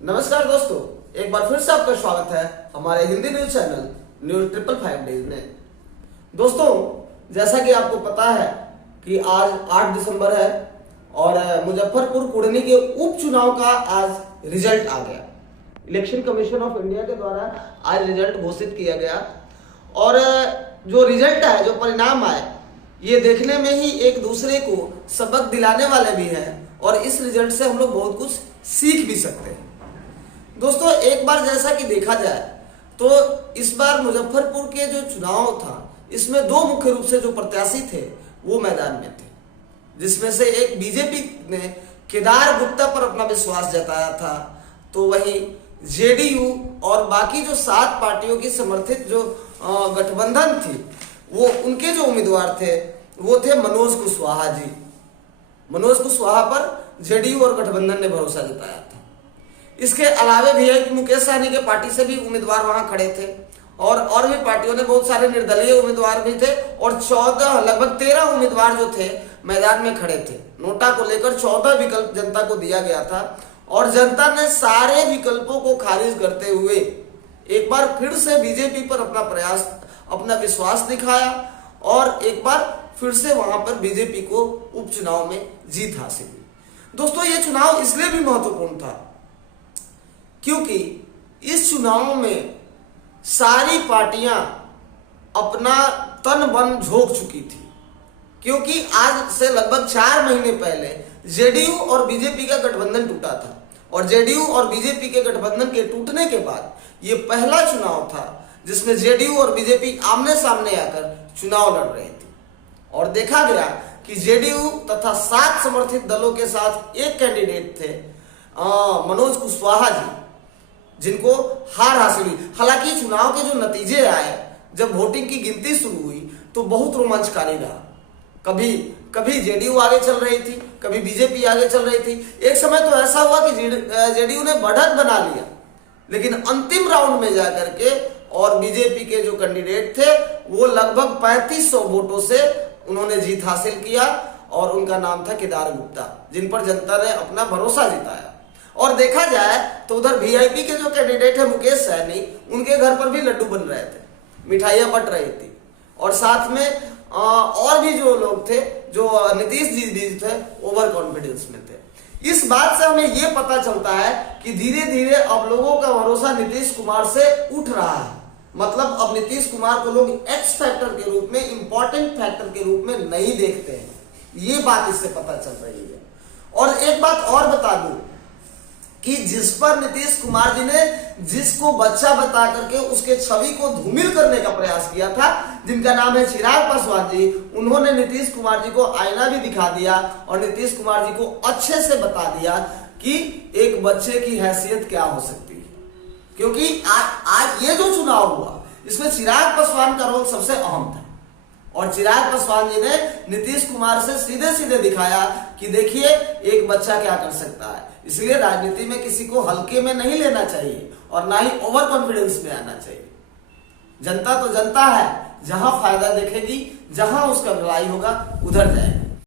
नमस्कार दोस्तों, एक बार फिर से आपका स्वागत है हमारे Hindi news channel news 555 days में। दोस्तों, जैसा कि आपको पता है कि आज 8 दिसंबर है और मुजफ्फरपुर कुढ़नी के उपचुनाव का आज रिजल्ट आ गया। इलेक्शन कमीशन ऑफ इंडिया के द्वारा आज रिजल्ट घोषित किया गया और जो रिजल्ट है, जो परिणाम आए, ये देखने में ही एक दूसरे को सबक दिलाने वाले भी हैं और इस रिजल्ट से हम लोग बहुत कुछ सीख भी सकते हैं। दोस्तों, एक बार जैसा कि देखा जाए तो इस बार मुजफ्फरपुर के जो चुनाव था, इसमें दो मुख्य रूप से जो प्रत्याशी थे वो मैदान में थे, जिसमें से एक बीजेपी ने केदार गुप्ता पर अपना विश्वास जताया था, तो वहीं जेडीयू और बाकी जो 7 पार्टियों की समर्थित जो गठबंधन थी, वो उनके जो उम्मीदवार थे वो थे मनोज कुशवाहा जी। मनोज कुशवाहा पर जेडीयू और गठबंधन ने भरोसा जताया था। इसके अलावे भी है कि मुकेश सहनी के पार्टी से भी उम्मीदवार वहां खड़े थे और भी पार्टियों ने बहुत सारे निर्दलीय उम्मीदवार भी थे और 14 लगभग 13 उम्मीदवार जो थे मैदान में खड़े थे। नोटा को लेकर 14 विकल्प जनता को दिया गया था और जनता ने सारे विकल्पों को खारिज करते हुए एक बार फिर से बीजेपी पर अपना विश्वास दिखाया और एक बार फिर से वहां पर बीजेपी को उपचुनाव में जीत हासिल हुई। दोस्तों, ये चुनाव इसलिए भी महत्वपूर्ण था क्योंकि इस चुनाव में सारी पार्टियां अपना तन मन झोंक चुकी थी, क्योंकि आज से लगभग 4 महीने पहले जेडीयू और बीजेपी का गठबंधन टूटा था और जेडीयू और बीजेपी के गठबंधन के टूटने के बाद ये पहला चुनाव था जिसमें जेडीयू और बीजेपी आमने सामने आकर चुनाव लड़ रही थी और देखा गया कि जेडीयू तथा 7 समर्थित दलों के साथ एक कैंडिडेट थे, मनोज कुशवाहा जी, जिनको हार हासिल हुई। हालांकि चुनाव के जो नतीजे आए, जब वोटिंग की गिनती शुरू हुई तो बहुत रोमांचकारी रहा। कभी जेडीयू आगे चल रही थी, कभी बीजेपी आगे चल रही थी। एक समय तो ऐसा हुआ कि जेडीयू ने बढ़त बना लिया, लेकिन अंतिम राउंड में जाकर के और बीजेपी के जो कैंडिडेट थे वो लगभग 3500 वोटों से उन्होंने जीत हासिल किया और उनका नाम था केदार गुप्ता, जिन पर जनता ने अपना भरोसा जिताया। और देखा जाए तो उधर वीआईपी के जो कैंडिडेट है मुकेश सहनी, उनके घर पर भी लड्डू बन रहे थे, मिठाइयां बट रही थी और साथ में और भी जो लोग थे, जो नीतीश जी भी थे, ओवर कॉन्फिडेंस में थे। इस बात से हमें यह पता चलता है कि धीरे धीरे अब लोगों का भरोसा नीतीश कुमार से उठ रहा है। मतलब अब नीतीश कुमार को लोग एक्स फैक्टर के रूप में, इंपॉर्टेंट फैक्टर के रूप में नहीं देखते हैं। ये बात इससे पता चल रही है। और एक बात और बता दूं कि जिस पर नीतीश कुमार जी ने जिसको बच्चा बता करके उसके छवि को धूमिल करने का प्रयास किया था, जिनका नाम है चिराग पासवान जी, उन्होंने नीतीश कुमार जी को आईना भी दिखा दिया और नीतीश कुमार जी को अच्छे से बता दिया कि एक बच्चे की हैसियत क्या हो सकती है। क्योंकि आज ये जो चुनाव हुआ, इसमें चिराग पासवान का रोल सबसे अहम था और चिराग पासवान जी ने नीतीश कुमार से सीधे सीधे दिखाया कि देखिए एक बच्चा क्या कर सकता है। इसलिए राजनीति में किसी को हल्के में नहीं लेना चाहिए और ना ही ओवर कॉन्फिडेंस में आना चाहिए। जनता तो जनता है, जहां फायदा देखेगी, जहां उसका भलाई होगा, उधर जाएगी।